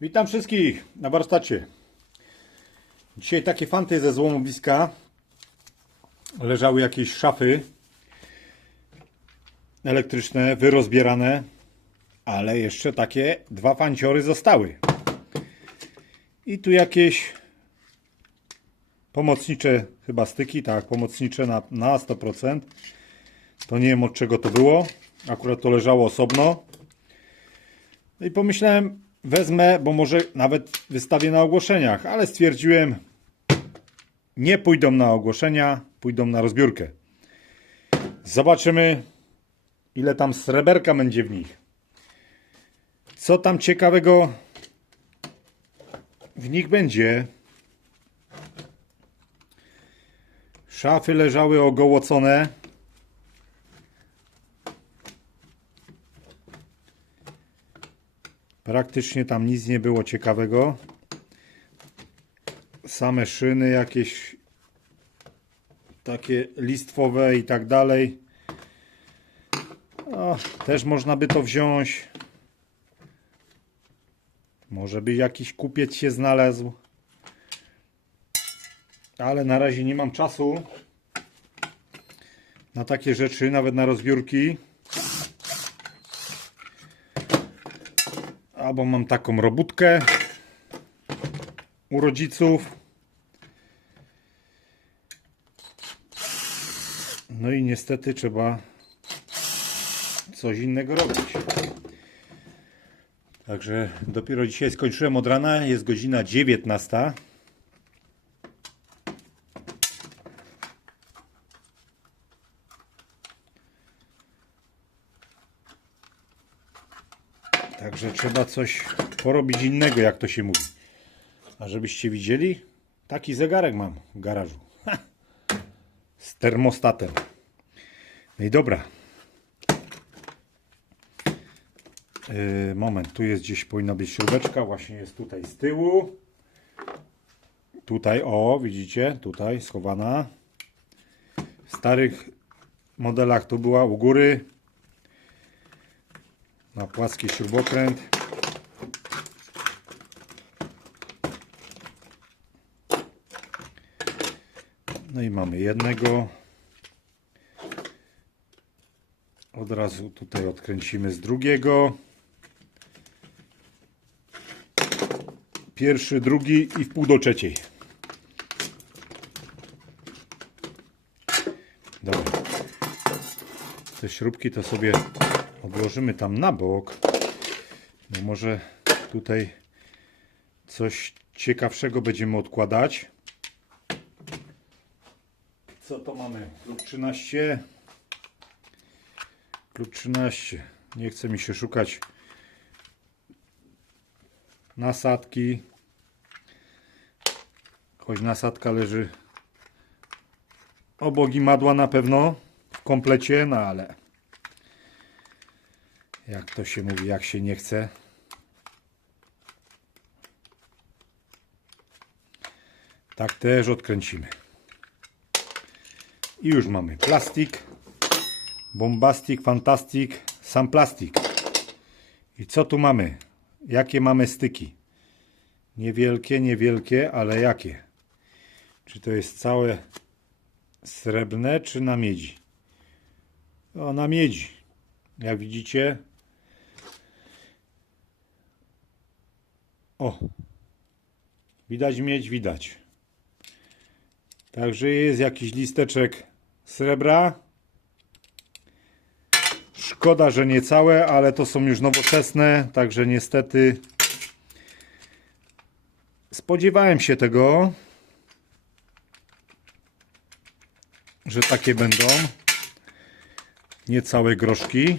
Witam wszystkich na warsztacie. Dzisiaj takie fanty ze złomowiska. Leżały jakieś szafy elektryczne, wyrozbierane, ale jeszcze takie dwa fanciory zostały. I tu jakieś pomocnicze chyba styki, tak, pomocnicze na, na 100%. To nie wiem od czego to było. Akurat to leżało osobno. No i pomyślałem, wezmę, bo może nawet wystawię na ogłoszeniach, ale stwierdziłem, nie pójdą na ogłoszenia, pójdą na rozbiórkę. Zobaczymy, ile tam sreberka będzie w nich. Co tam ciekawego w nich będzie. Szafy leżały ogołocone. Praktycznie tam nic nie było ciekawego. Same szyny jakieś takie listwowe i tak dalej. O, też można by to wziąć. Może by jakiś kupiec się znalazł. Ale na razie nie mam czasu na takie rzeczy, nawet na rozbiórki. Albo mam taką robótkę u rodziców. No i niestety trzeba coś innego robić. Także dopiero dzisiaj skończyłem od rana, jest godzina 19. Także trzeba coś porobić innego, jak to się mówi. A żebyście widzieli, taki zegarek mam w garażu. Ha! Z termostatem. No i dobra. Yy, moment, tu jest gdzieś powinna być śrubeczka, właśnie jest tutaj z tyłu. Tutaj, o, widzicie, tutaj schowana. W starych modelach to była u góry. Na płaski śrubokręt. No i mamy jednego. Od razu tutaj odkręcimy z drugiego. Pierwszy, drugi i w pół do trzeciej. Dobra. Te śrubki to sobie odłożymy tam na bok. Bo może tutaj coś ciekawszego będziemy odkładać. Co to mamy? Klub 13. Klub 13. Nie chce mi się szukać nasadki. Choć nasadka leży obok imadła na pewno w komplecie, no ale jak to się mówi, jak się nie chce. Tak też odkręcimy. I już mamy plastik, bombastik, fantastik, sam plastik. I co tu mamy? Jakie mamy styki? Niewielkie, niewielkie, ale jakie? Czy to jest całe srebrne, czy na miedzi? O, na miedzi. Jak widzicie. O. Widać miedź, widać. Także jest jakiś listeczek srebra. Szkoda, że nie całe, ale to są już nowoczesne, także niestety spodziewałem się tego, że takie będą. Niecałe groszki.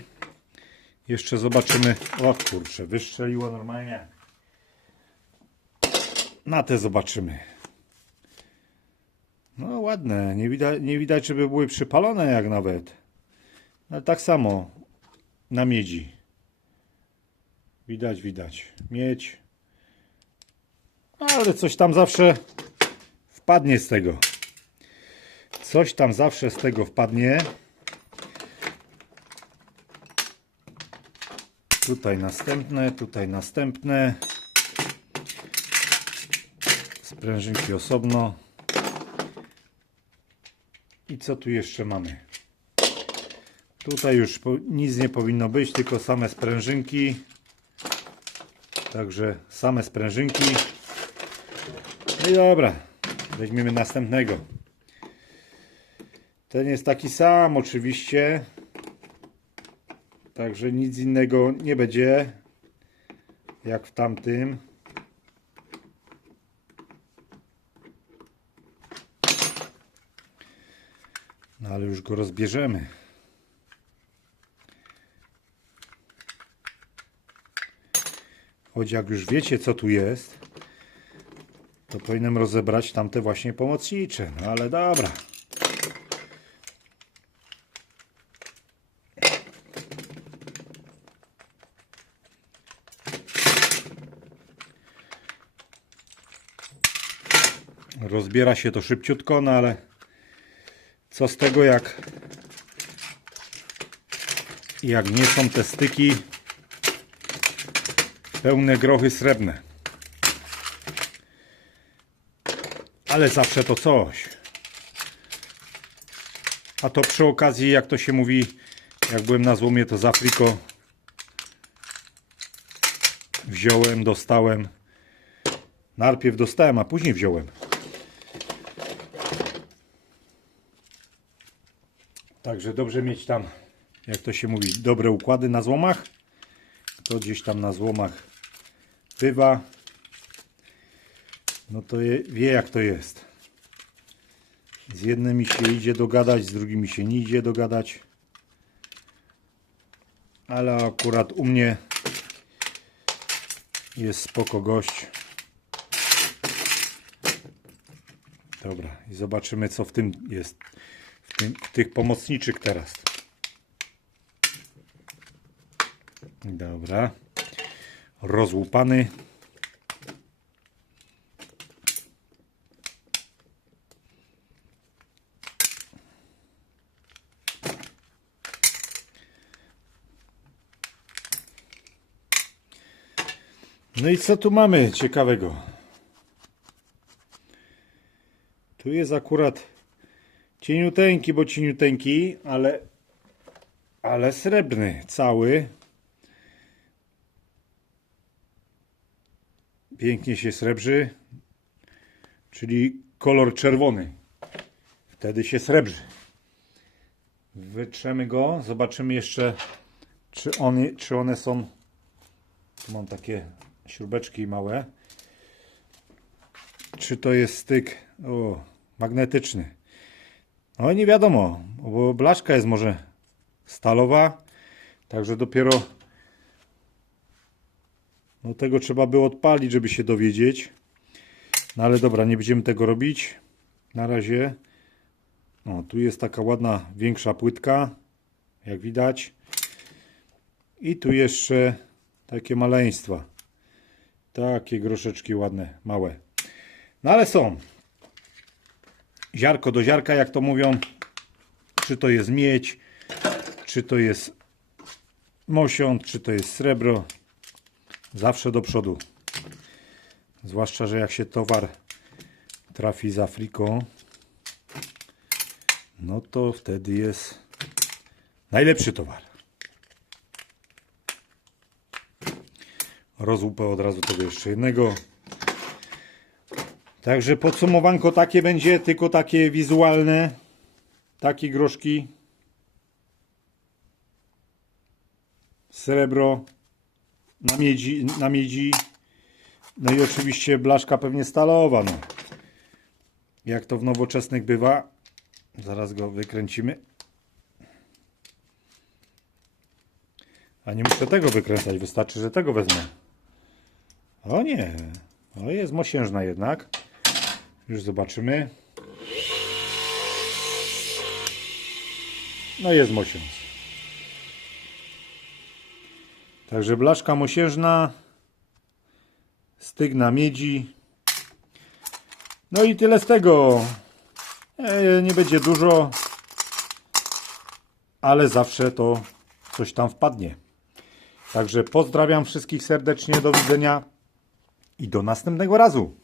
Jeszcze zobaczymy. O kurczę, wystrzeliło normalnie. Na te zobaczymy. No ładne, nie widać, nie widać, żeby były przypalone jak nawet. Ale tak samo na miedzi. Widać, widać. Miedź. Ale coś tam zawsze wpadnie z tego. Coś tam zawsze z tego wpadnie. Tutaj następne, tutaj następne. Sprężynki osobno. I co tu jeszcze mamy? Tutaj już nic nie powinno być, tylko same sprężynki. Także same sprężynki. No i dobra, weźmiemy następnego. Ten jest taki sam oczywiście. Także nic innego nie będzie jak w tamtym. No ale już go rozbierzemy. Choć jak już wiecie co tu jest, to powinienem rozebrać tamte właśnie pomocnicze. No ale dobra. Rozbiera się to szybciutko, no ale co z tego jak jak nie są te styki pełne grochy srebrne. Ale zawsze to coś. A to przy okazji, jak to się mówi, jak byłem na złomie, to z Afriko wziąłem, dostałem. Najpierw dostałem, a później wziąłem. Także dobrze mieć tam, jak to się mówi, dobre układy na złomach. Kto gdzieś tam na złomach bywa, no to je, wie jak to jest. Z jednymi się idzie dogadać, z drugimi się nie idzie dogadać. Ale akurat u mnie jest spoko gość. Dobra, i zobaczymy co w tym jest. Tych pomocniczych teraz. Dobra. Rozłupany. No i co tu mamy ciekawego? Tu jest akurat cieniuteńki, bo cieniuteńki, ale ale srebrny cały. Pięknie się srebrzy, czyli kolor czerwony. Wtedy się srebrzy. Wytrzemy go, zobaczymy jeszcze, czy, on, czy one są. Tu mam takie śrubeczki małe. Czy to jest styk o, magnetyczny? No nie wiadomo, bo blaszka jest może stalowa, także dopiero no tego trzeba było odpalić, żeby się dowiedzieć. No ale dobra, nie będziemy tego robić. Na razie. O, tu jest taka ładna, większa płytka, jak widać. I tu jeszcze takie maleństwa. Takie groszeczki ładne, małe. No ale są. Ziarko do ziarka, jak to mówią. Czy to jest miedź, czy to jest mosiąd, czy to jest srebro. Zawsze do przodu. Zwłaszcza, że jak się towar trafi z Afriką, no to wtedy jest najlepszy towar. Rozłupę od razu tego jeszcze jednego. Także podsumowanko takie będzie, tylko takie wizualne. Takie groszki. Srebro na miedzi, na miedzi. No i oczywiście blaszka pewnie stalowa. No. Jak to w nowoczesnych bywa. Zaraz go wykręcimy. A nie muszę tego wykręcać, wystarczy, że tego wezmę. O nie, o jest mosiężna jednak. Już zobaczymy. No jest mosiąc. Także blaszka mosiężna, stygna miedzi. No i tyle z tego. E, Nie będzie dużo, ale zawsze to coś tam wpadnie. Także pozdrawiam wszystkich serdecznie, do widzenia i do następnego razu.